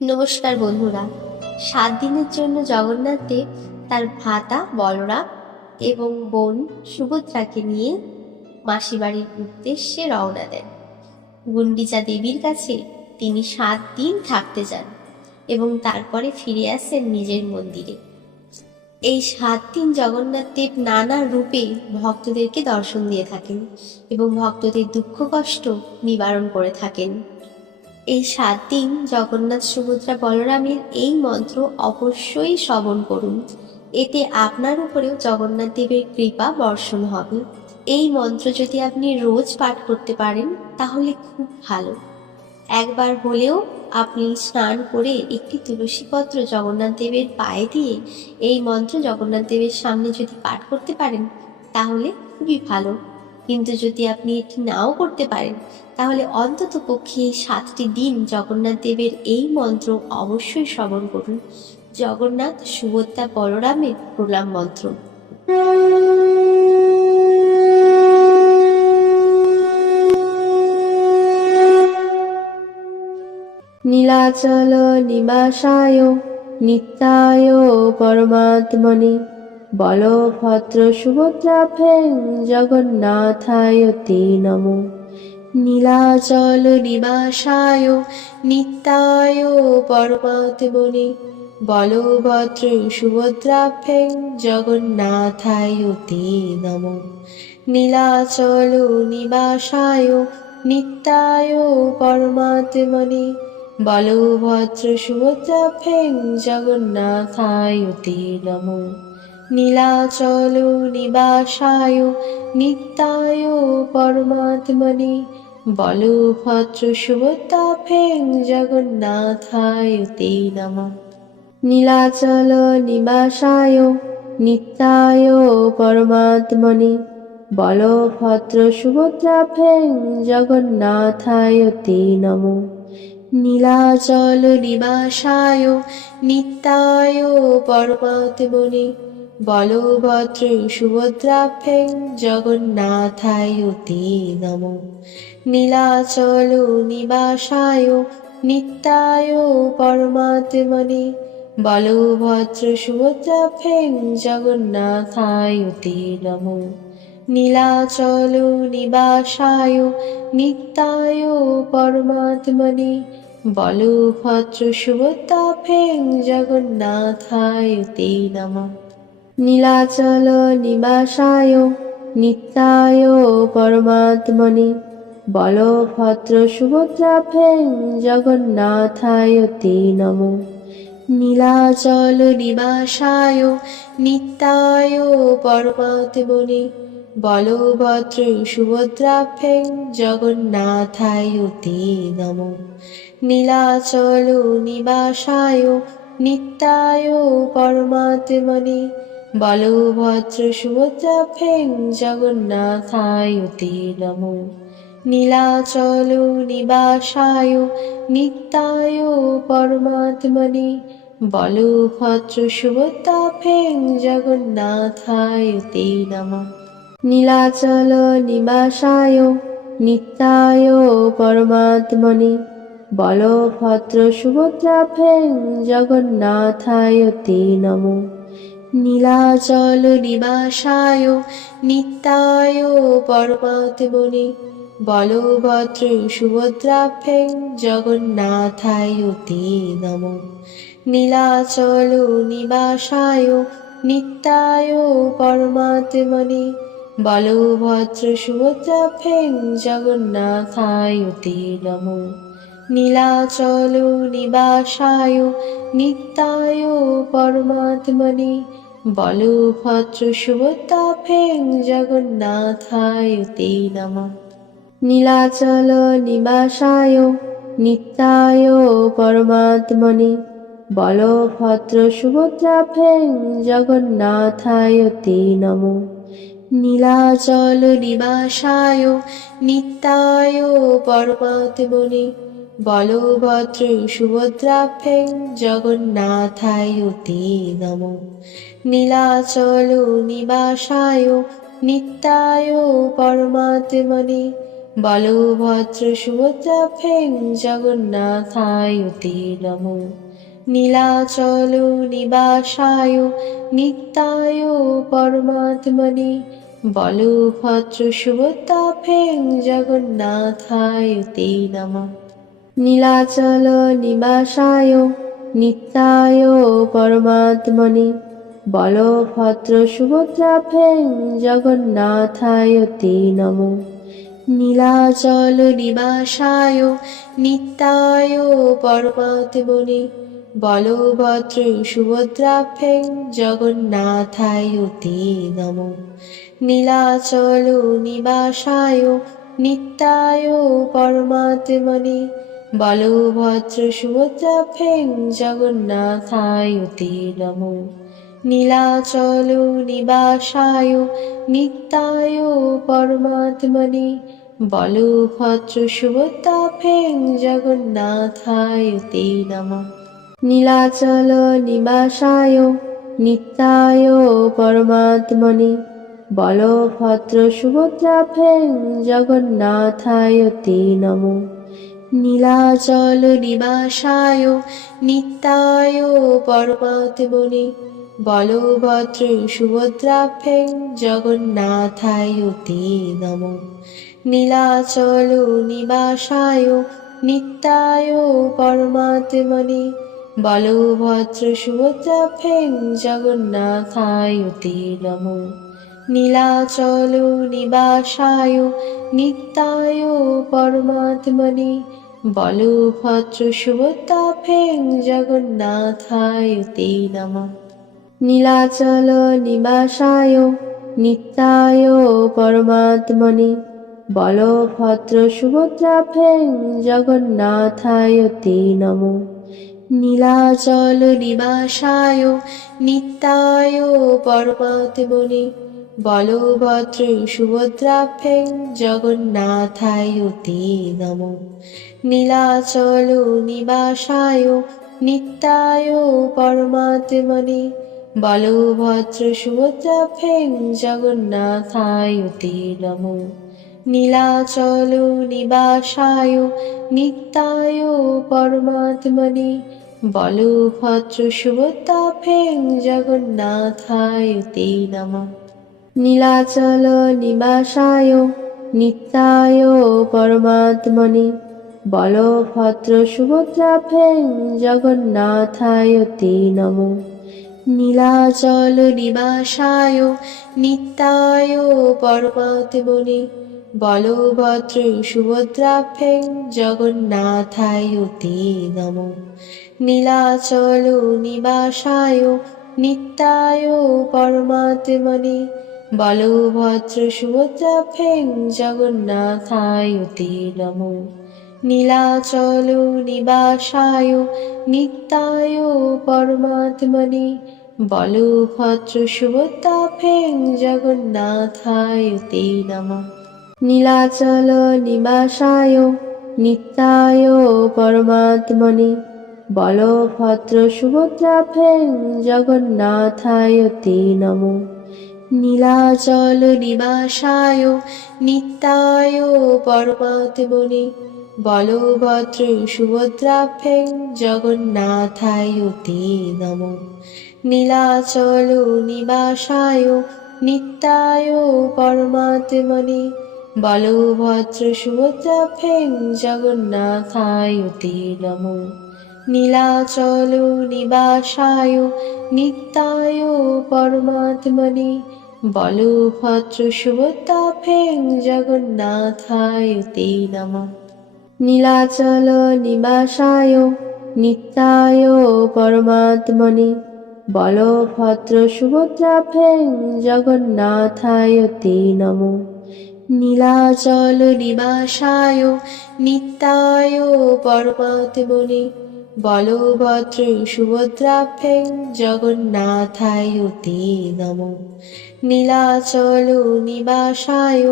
নমস্কার বন্ধুরা। সাত দিনের জন্য জগন্নাথ দেব তার ভাতা বলরাম এবং বোন সুভদ্রাকে নিয়ে মাসি বাড়ির উদ্দেশ্যে রওনা দেন। গুন্ডিচা দেবীর কাছে তিনি সাত দিন থাকতে যান এবং তারপরে ফিরে আসেন নিজের মন্দিরে। এই সাত দিন জগন্নাথ দেব নানা রূপে ভক্তদেরকে দর্শন দিয়ে থাকেন এবং ভক্তদের দুঃখ কষ্ট নিবারণ করে থাকেন। এই সাত দিন জগন্নাথ সুভদ্রা বলরামের এই মন্ত্র অবশ্যই শ্রবণ করুন। এতে আপনার উপরেও জগন্নাথ দেবের কৃপা বর্ষণ হবে। এই মন্ত্র যদি আপনি রোজ পাঠ করতে পারেন, তাহলে খুব ভালো। একবার হলেও আপনি স্নান করে একটি তুলসী পত্র জগন্নাথ দেবের পায়ে দিয়ে এই মন্ত্র জগন্নাথ দেবের সামনে যদি পাঠ করতে পারেন, তাহলে খুবই ভালো। কিন্তু যদি আপনি এটি নাও করতে পারেন, তাহলে অন্তত পক্ষে সাতটি দিন জগন্নাথ দেবের এই মন্ত্র অবশ্যই শ্রবণ করুন। জগন্নাথ সুভদ্রা বলরামের প্রণাম মন্ত্র। নীলাচল নিবাসায়, নিত্যায় পরমাত্মনে। বলভদ্র সুভদ্রা ফেং জগন্নাথায় তে নমো। নীলাচল নিবাসায় নিত্যায় পরমাত্মনে বলভদ্র সুভদ্রা ফেং জগন্নাথায় তে নমো। নীলাচল নিবাসায় নিত্যায় পরমাত্মনে বলভদ্র সুভদ্রা ফেং জগন্নাথায় তে নমো। নীলাচল নিবাসায় নিত্যায় পরমাত্মনে বলভদ্র সুভদ্রা ফেং জগন্নাথায় তে নমঃ। নীলাচল নিবাসায় নিত্যায় পরমাত্মনে বলভদ্র সুভদ্রা ফেং জগন্নাথায় তে নমো। নীলাচল নিবাসায় নিত্যায় পরমাত্মনে বলভদ্র সুভদ্রা ফেং জগন্নাথায় তে নমো। নীলাচল নিবাসায় নিত্যায় পরমাত্মনে। বলভদ্র সুভদ্রা ফেং জগন্নাথায় তে নমো। নীলাচল নিবাসায় নিত্যায় পরমাত্মনে। বলভদ্র সুভদ্রা ফেং জগন্নাথায় তে নমঃ। নীলাচল নিবাসায় নিত্যায় পরমাত্মনে। বলভদ্র সুভদ্রা ফেং জগন্নাথায় তে নমো। নীলাচল নিবাসায় নিত্যায় পরমাত্মনে। বলভদ্র সুভদ্রা ফেং জগন্নাথায় তে নমো। নীলাচল নিবাসায় নিত্যায় পরমাত্মনে। বলভদ্র সুভদ্রা ফেং জগন্নাথায় তে নমো নীলাচল নিবাসায় নিত্যায় পরমাত্মনে বলভদ্র সুভদ্রা ফেং জগন্নাথায় তে নমঃ নীলাচল নিবাসায় নিত্যায় পরমাত্মনে বলভদ্র সুভদ্রা ফেং জগন্নাথায় তে নমো নীলাচল নিবাসায়, নিত্যায় পরমাত্মনে বলভদ্র সুভদ্রা ফেং জগন্নাথায় তে নমো। নীলাচল নিবাসায়, নিত্যায় পরমাত্মনে বলভদ্র সুভদ্রা ফেং জগন্নাথায় তে নমো। নীলাচল নিবাসায়, নিত্যায় পরমাত্মনে বলভদ্র সুভদ্রা ফেং জগন্নাথায় তে নমঃ। নীলাচল নিবাসায় নিত্যায় পরমাত্মনে। বলভদ্র সুভদ্রা ফেং জগন্নাথায় তে নমো। নীলাচল নিবাসায় নিত্যায় পরমাত্মনে। বলভদ্র সুভদ্রা ফেং জগন্নাথায় তে নমো। নীলাচল নিবাসায় নিত্যায় পরমাত্মনে বলভদ্র সুভদ্রাভ্যেং জগন্নাথায় তে নমো। নীলাচল নিবাসায় নিত্যায় পরমাত্মনে বলভদ্র সুভদ্রাভ্যেং জগন্নাথায় তে নমঃ। নীলাচল নিবাসায় নিত্যায় পরমাত্মনে। বলভদ্র সুভদ্রাভ্যেং জগন্নাথায় তে নমো। নীলাচল নিবাসায় নিত্যায় পরমাত্মনে। বলভদ্র সুভদ্রাভ্যেং জগন্নাথায় তে নমো। নীলাচল নিবাসায় নিত্যায় পরমাত্মনে। বলভদ্র সুভদ্রাভ্যেং জগন্নাথায় তে নমো। নীলাচল, নিবাসায় নিত্যায় পরমাত্মনে। বলভদ্র সুভদ্রাভ্যেং জগন্নাথায় তে নমঃ। নীলাচল, নিবাসায় নিত্যায় পরমাত্মনে। বলভদ্র সুভদ্রাভ্যেং জগন্নাথায় তে নমো। নীলাচল নিবাসায়, নিত্যায় পরমাত্মনে বলভদ্র সুভদ্রাভ্যেং জগন্নাথায় তে নমো। নীলাচল নিবাসায়, নিত্যায় পরমাত্মনে, বলভদ্র সুভদ্রাভ্যেং জগন্নাথায় তে নমো। নীলাচল নিবাসায়, নিত্যায় পরমাত্মনে বলভদ্র সুভদ্রাভ্যেং জগন্নাথায় তে নমঃ। নীলাচল নিবাসায় নিত্যায় পরমাত্মনে। বলভদ্র সুভদ্রাভ্যেং জগন্নাথায় তে নমো। নীলাচল নিবাসায় নিত্যায় পরমাত্মনে। বলভদ্র সুভদ্রাভ্যেং জগন্নাথায় তে নমো। নীলাচল নিবাসায় নিত্যায় পরমাত্মনে। বলভদ্র সুভদ্রাভ্যেং জগন্নাথায় তে নমো। নীলাচল নিবাসায় নিত্যায় পরমাত্মনে। বলভদ্র সুভদ্রাভ্যেং জগন্নাথায় তে নমঃ। নীলাচল নিবাসায় নিত্যায় পরমাত্মনে। বলভদ্র সুভদ্রাভ্যেং জগন্নাথায় তে নমো নীলাচল নিবাসায় নিত্যায় পরমাত্মনে। বলভদ্র সুভদ্রাভ্যেং জগন্নাথায় তে নমো নীলাচল নিবাসায় নিত্যায় পরমাত্মনে। বলভদ্র সুভদ্রাভ্যেং জগন্নাথায় তে নমো। নীলাচল নিবাসায় নিত্যায় পরমাত্মনে। বলভদ্র সুভদ্রাভ্যেং জগন্নাথায় তে নমঃ। নীলাচল নিবাসায় নিত্যায় পরমাত্মনে। বলভদ্র সুভদ্রাভ্যেং জগন্নাথায় তে নমো। নীলাচল নিবাসায়, নিত্যায় পরমাত্মনে বলভদ্র সুভদ্রাভ্যেং জগন্নাথায় তে নমো। নীলাচল নিবাসায়, নিত্যায় পরমাত্মনে বলভদ্র সুভদ্রাভ্যেং জগন্নাথায় তে নমো। নীলাচল নিবাসায় নিত্যায় পরমাত্মনে। বলভদ্র সুভদ্রাভ্যেং জগন্নাথায় তে নমঃ। নীলাচল নিবাসায় নিত্যায় পরমাত্মনে। বলভদ্র সুভদ্রাভ্যেং জগন্নাথায় তে নমো। নীলাচল নিবাসায় নিত্যায় পরমাত্মনে। বলভদ্র সুভদ্রাভ্যেং জগন্নাথায় তে নমো। নীলাচল নিবাসায়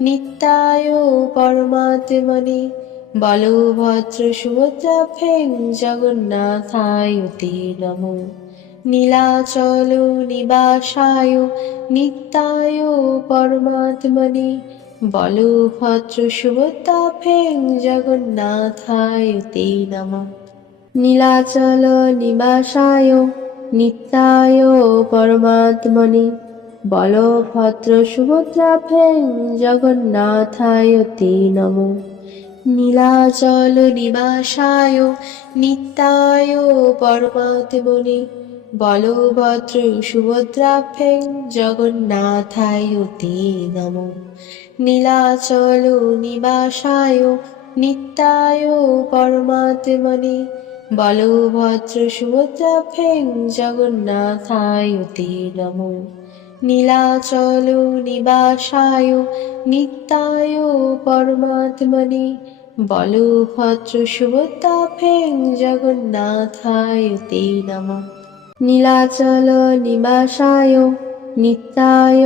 নিত্যায় পরমাত্মনে বলভদ্র সুভদ্রাভ্যেং জগন্নাথায় তে নমো। নীলাচল নিবাসায় নিত্যায় পরমাত্মনে বলভদ্র সুভদ্রাভ্যেং জগন্নাথায় তে নমঃ। নীলাচল নিবাসায় নিত্যায় পরমাত্মনে। বলভদ্র সুভদ্রাভ্যেং জগন্নাথায় তে নমঃ নীলাচল নিবাসায় নিত্যায় পরমাত্মনে। বলভদ্র সুভদ্রাভ্যেং জগন্নাথায় তে নমঃ নীলাচল নিবাসায় নিত্যায় পরমাত্মনে। বলভদ্র সুভদ্রাভ্যেং জগন্নাথায় তে নমঃ। নীলাচল নিবাসায় নিত্যায় পরমাত্মনে। বলভদ্র সুভদ্রাভ্যেং জগন্নাথায় তে নমঃ। নীলাচল নিবাসায় নিত্যায়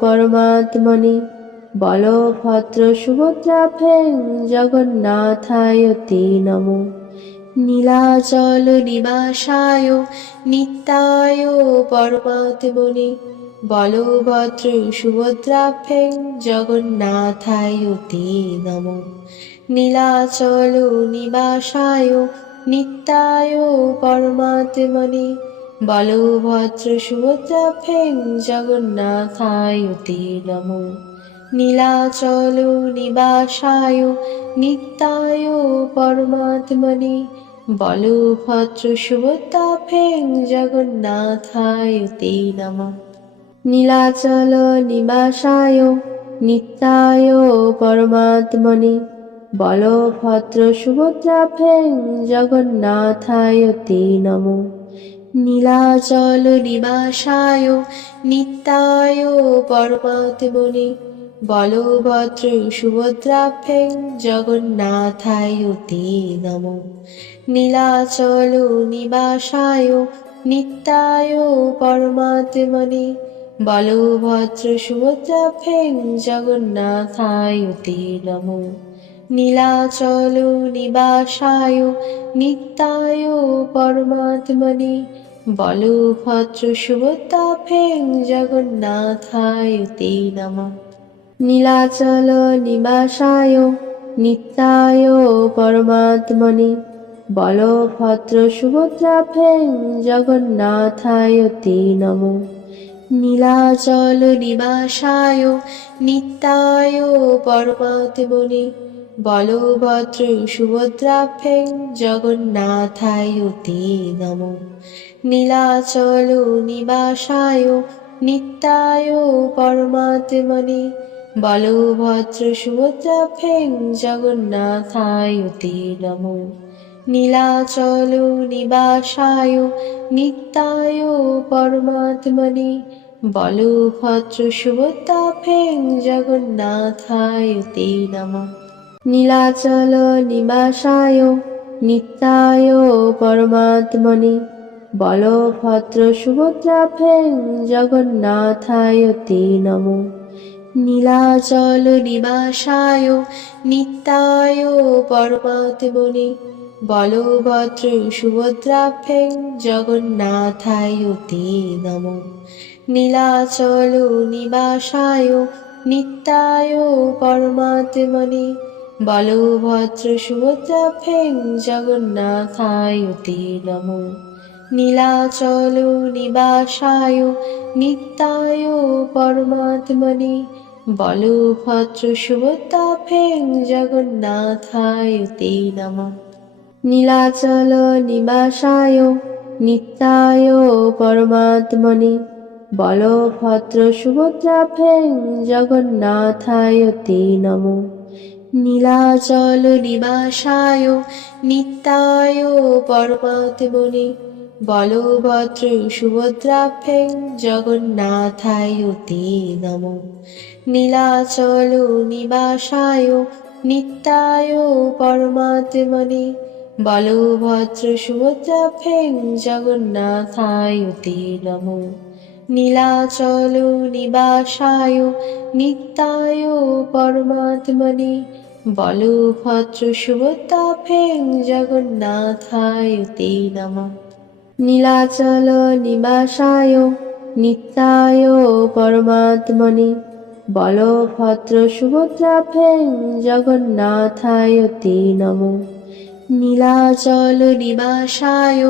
পরমাত্মনে। বলভদ্র সুভদ্রাভ্যেং জগন্নাথায় তে নমঃ। নীলাচল নিবাসায়, নিত্যায় পরমাত্মনে বলভদ্র সুভদ্রাভ্যেং জগন্নাথায় তে নমঃ। নীলাচল নিবাসায়, নিত্যায় পরমাত্মনে বলভদ্র সুভদ্রাভ্যেং জগন্নাথায় তে নমঃ। নীলাচল নিবাসায় নিত্যায় পরমাত্মনে। বলভদ্র সুভদ্রাভ্যেং জগন্নাথায় তে নমঃ। নীলাচল নিবাসায় নিত্যায় পরমাত্মনে। বলভদ্র সুভদ্রাভ্যেং জগন্নাথায় তে নমঃ। নীলাচল নিবাসায় নিত্যায় পরমাত্মনে। বলভদ্র সুভদ্রাভ্যেং জগন্নাথায় তে নমঃ। নীলাচল নিবাসায় নিত্যায় পরমাত্মনে। বলভদ্র সুভদ্রাভ্যেং জগন্নাথায় তে নমঃ। নীলাচল নিবাসায় নিত্যায় পরমাত্মনে। বলভদ্র সুভদ্রাভ্যেং জগন্নাথায় তে নমঃ। নীলাচল নিবাসায় নিত্যায় পরমাত্মনে। বলভদ্র সুভদ্রাভ্যেং জগন্নাথায় তে নমঃ নীলাচল নিবাসায় নিত্যায় পরমাত্মনে। বলভদ্র সুভদ্রাভ্যেং জগন্নাথায় তে নমঃ নীলাচল নিবাসায় নিত্যায় পরমাত্মনে। বলভদ্র সুভদ্রাভ্যেং জগন্নাথায় তে নমঃ নীলাচল নিবাসায় নিত্যায় পরমাত্মনে। বলভদ্র সুভদ্রাভ্যেং জগন্নাথায় তে নমঃ নীলাচল নিবাসায় নিত্যায় পরমাত্মনে। বলভদ্র সুভদ্রাভ্যেং জগন্নাথায় তে নমঃ নীলাচল নিবাসায়, নিত্যায় পরমাত্মনে বলভদ্র সুভদ্রাভ্যেং জগন্নাথায় তে নমঃ। নীলাচল নিবাসায়, নিত্যায় পরমাত্মনে বলভদ্র সুভদ্রাভ্যেং জগন্নাথায় তে নমঃ। নীলাচল নিবাসায়, নিত্যায় পরমাত্মনে। বলভদ্র সুভদ্রাভ্যেং জগন্নাথায় তে নমঃ। নীলাচল নিবাসায়, নিত্যায় পরমাত্মনে। বলভদ্র সুভদ্রাভ্যেং জগন্নাথায় তে নমঃ। নীলাচল নিবাসায়, নিত্যায় পরমাত্মনে। বলভদ্র সুভদ্রাভ্যেং জগন্নাথায় তে নমঃ। নীলাচল নিবাসায় নিত্যায় পরমাত্মনে। বলভদ্র সুভদ্রাভ্যেং জগন্নাথায় তে নমঃ। নীলাচল নিবাসায় নিত্যায় পরমাত্মনে। বলভদ্র সুভদ্রাভ্যেং জগন্নাথায় তে নমঃ। নীলাচল নিবাসায়, নিত্যায় পরমাত্মনে। বলভদ্র সুভদ্রাভ্যেং জগন্নাথায় তে নমো। নীলাচল নিবাসায়,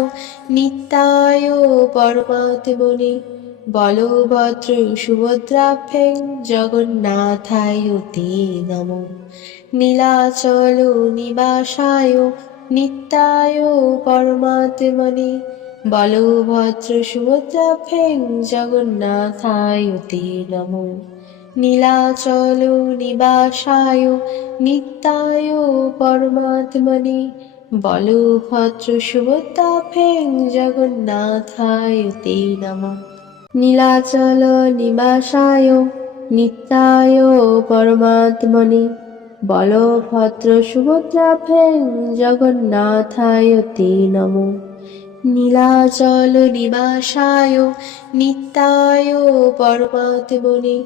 নিত্যায় পরমাত্মনে। বলভদ্র সুভদ্রাভ্যেং জগন্নাথায় তে নমো। নীলাচল নিবাসায়, নিত্যায় পরমাত্মনে। বলভদ্র সুভদ্রাভ্যেং জগন্নাথায় তে নমো নীলাচল নিবাসায় নিত্যায় পরমাত্মনে। বলভদ্র সুভদ্রাভ্যেং জগন্নাথায় তে নমঃ নীলাচল নিবাসায় নিত্যায় পরমাত্মনে। বলভদ্র সুভদ্রাভ্যেং জগন্নাথায় তে নমো নীলাচল নিবাসায় নিত্যায় পরমাত্মনে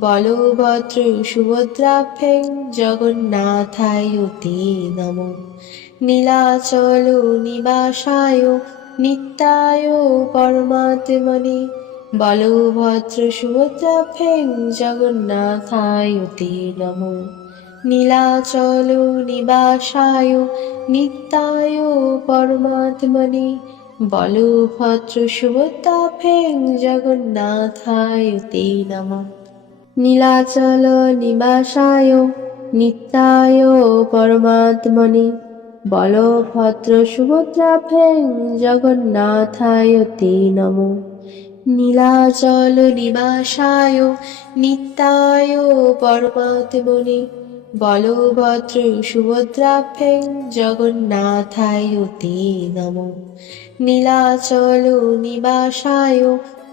বলভদ্র সুভদ্রাভ্যেং জগন্নাথায় তে নমো। নীলাচল নিবাসায় নিত্যায় পরমাত্মনে বলভদ্র সুভদ্রাভ্যেং জগন্নাথায় তে নমো। নীলাচল নিবাসায় নিত্যায় পরমাত্মনে বলভদ্র সুভদ্রাভ্যেং জগন্নাথায় তে নমঃ। নীলাচল নিবাসায় নিত্যায় পরমাত্মনে বলভদ্র সুভদ্রাভ্যেং জগন্নাথায় তে নমো। নীলাচল নিবাসায় নিত্যায় পরমাত্মনে বলভদ্র সুভদ্রাভ্যেং জগন্নাথায় তে নমো। নীলাচল নিবাসায়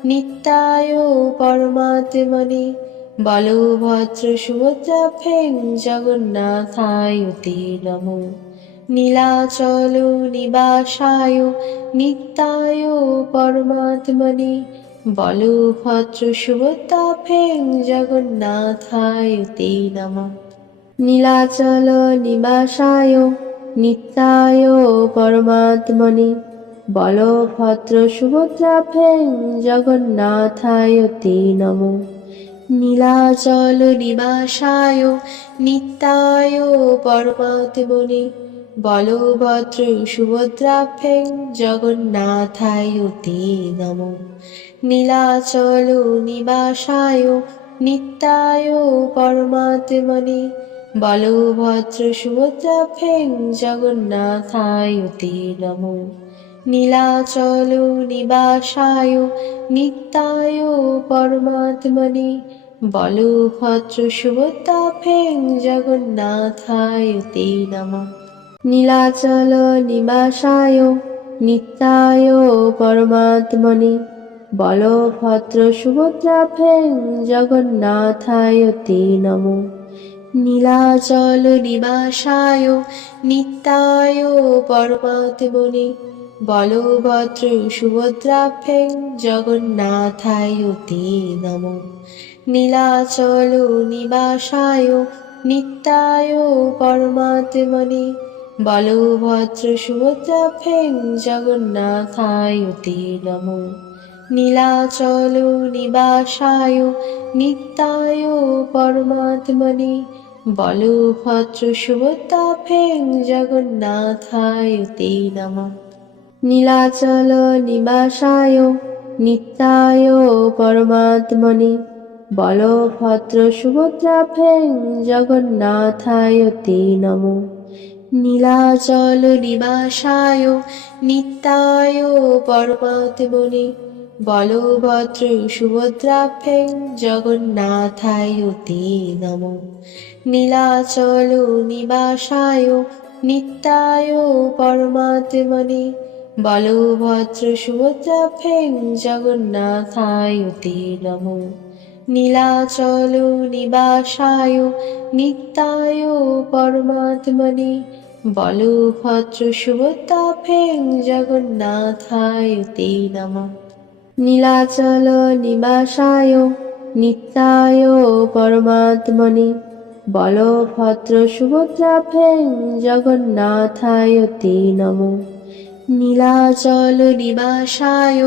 নিত্যায় পরমাত্মনে বলভদ্র সুভদ্রাভ্যেং জগন্নাথায় তে নমো। নীলাচল নিবাসায় নিত্যায় পরমাত্মনে বলভদ্র সুভদ্রাভ্যেং জগন্নাথায় তে নমঃ। নীলাচল নিবাসায় নিত্যায় পরমাত্মনে বলভদ্র সুভদ্রাভ্যেং জগন্নাথায় তে নমো নীলাচল নিবাসায় নিত্যায় পরমাত্মনে বলভদ্র সুভদ্রাভ্যেং জগন্নাথায় তে নমো নীলাচল নিবাসায় নিত্যায় পরমাত্মনে বলভদ্র সুভদ্রাভ্যেং জগন্নাথায় তে নমো নীলাচল নিবাসায় নিত্যায় পরমাত্মনে। বলভদ্র সুভদ্রাভ্যেং জগন্নাথায় তে নমঃ। নীলাচল নিবাসায় নিত্যায় পরমাত্মনে। বলভদ্র সুভদ্রাভ্যেং জগন্নাথায় তে নমো। নীলাচল নিবাসায় নিত্যায় পরমাত্মনে। বলভদ্র সুভদ্রাভ্যেং জগন্নাথায় তে নমো। নীলাচল নিবাসায় নিত্যায় পরমাত্মনে। বলভদ্র সুভদ্রাভ্যেং জগন্নাথায় তে নমো। নীলাচল নিবাসায় নিত্যায় পরমাত্মনে। বলভদ্র সুভদ্রাভ্যেং জগন্নাথায় তে নমঃ। নীলাচল নিবাসায় নিত্যায় পরমাত্মনে। বলভদ্র সুভদ্রাভ্যেং জগন্নাথায় তে নমো নীলাচল নিবাসায় নিত্যায় পরমাত্মনে। বলভদ্র সুভদ্রাভ্যেং জগন্নাথায় তে নমো নীলাচল নিবাসায় নিত্যায় পরমাত্মনে। বলভদ্র সুভদ্রাভ্যেং জগন্নাথায় তে নমো। নীলাচল নিবাসায় নিত্যায় পরমাত্মনে বলভদ্র সুভদ্রাভ্যেং জগন্নাথায় তে নমঃ। নীলাচল নিবাসায় নিত্যায় পরমাত্মনে বলভদ্র সুভদ্রাভ্যেং জগন্নাথায় তে নমো। নীলাচল নিবাসায়,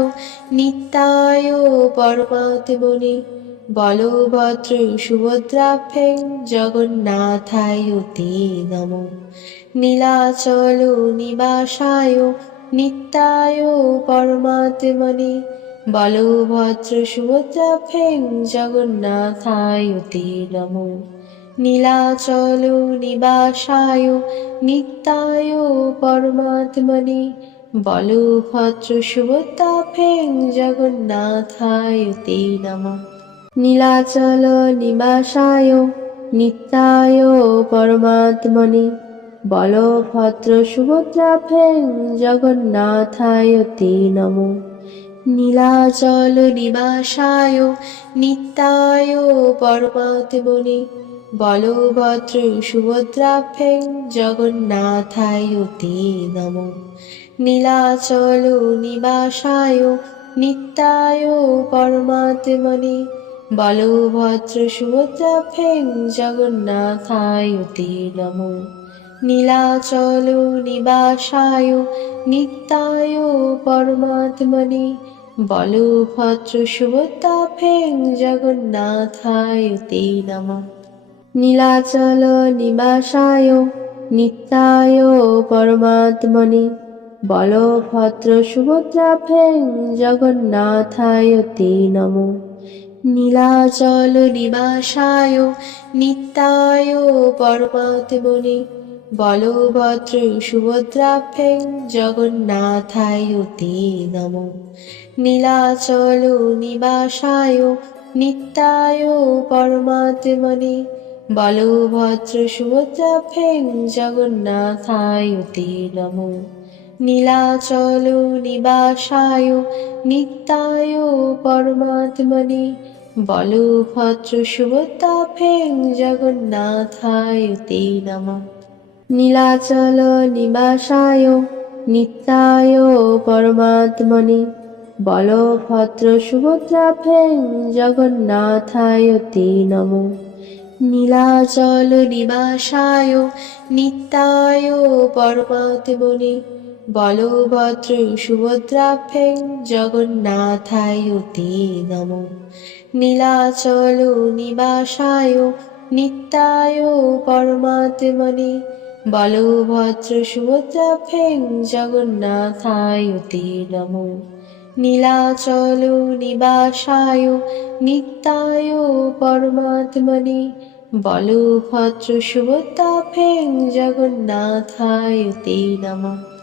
নিত্যায় পরমাত্মনে বলভদ্র সুভদ্রাভ্যেং জগন্নাথায় তে নম। নীলাচল নিবাসায়, নিত্যায় পরমাত্মনে, বলভদ্র সুভদ্রাভ্যেং জগন্নাথায় তে নম। নীলাচল নিবাসায়, নিত্যায় পরমাত্মনে বলভদ্র সুভদ্রাভ্যেং জগন্নাথায় তে নমঃ। নীলাচল নিবাসায় নিত্যায় পরমাত্মনে। বলভদ্র সুভদ্রাভ্যেং জগন্নাথায় তে নম। নীলাচল নিবাসায় নিত্যায় পরমাত্মনে। বলভদ্র সুভদ্রাভ্যেং জগন্নাথায় তে নম। নীলাচল নিবাসায় নিত্যায় পরমাত্মনে বলভদ্র সুভদ্রাভ্যেং জগন্নাথায় তে নম। নীলাচল নিবাসায় নিত্যায় পরমাত্মনে বলভদ্র সুভদ্রাভ্যেং জগন্নাথায় তে নম। নীলাচল নিবাসায় নিত্যায় পরমাত্মনে বলভদ্র সুভদ্রাভ্যেং জগন্নাথায় তে নম। নীলাচল নিবাসায় নিত্যায় পরমাত্মনে বলভদ্র সুভদ্রাভ্যেং জগন্নাথায় তে নম। নীলাচল নিবাসায় নিত্যায় পরমাত্মনে বলভদ্র সুভদ্রাভ্যেং জগন্নাথায় তে নম। নীলাচল নিবাসায় নিত্যায় পরমাত্মনে। বলভদ্র সুভদ্রাভ্যেং জগন্নাথায় তে নমঃ। নীলাচল নিবাসায় নিত্যায় পরমাত্মনে। বলভদ্র সুভদ্রাভ্যেং জগন্নাথায় তে নমঃ। নীলাচল নিবাসায় নিত্যায় পরমাত্মনে। বলভদ্র সুভদ্রাভ্যেং জগন্নাথায় তে নম। নীলাচল নিবাসায় নিত্যায় পরমাত্মনে বলভদ্র সুভদ্রাভ্যেং জগন্নাথায় তে নম। নীলাচল নিবাসায় নিত্যায় পরমাত্মনে বলভদ্র সুভদ্রাভ্যেং জগন্নাথায় তে নমঃ।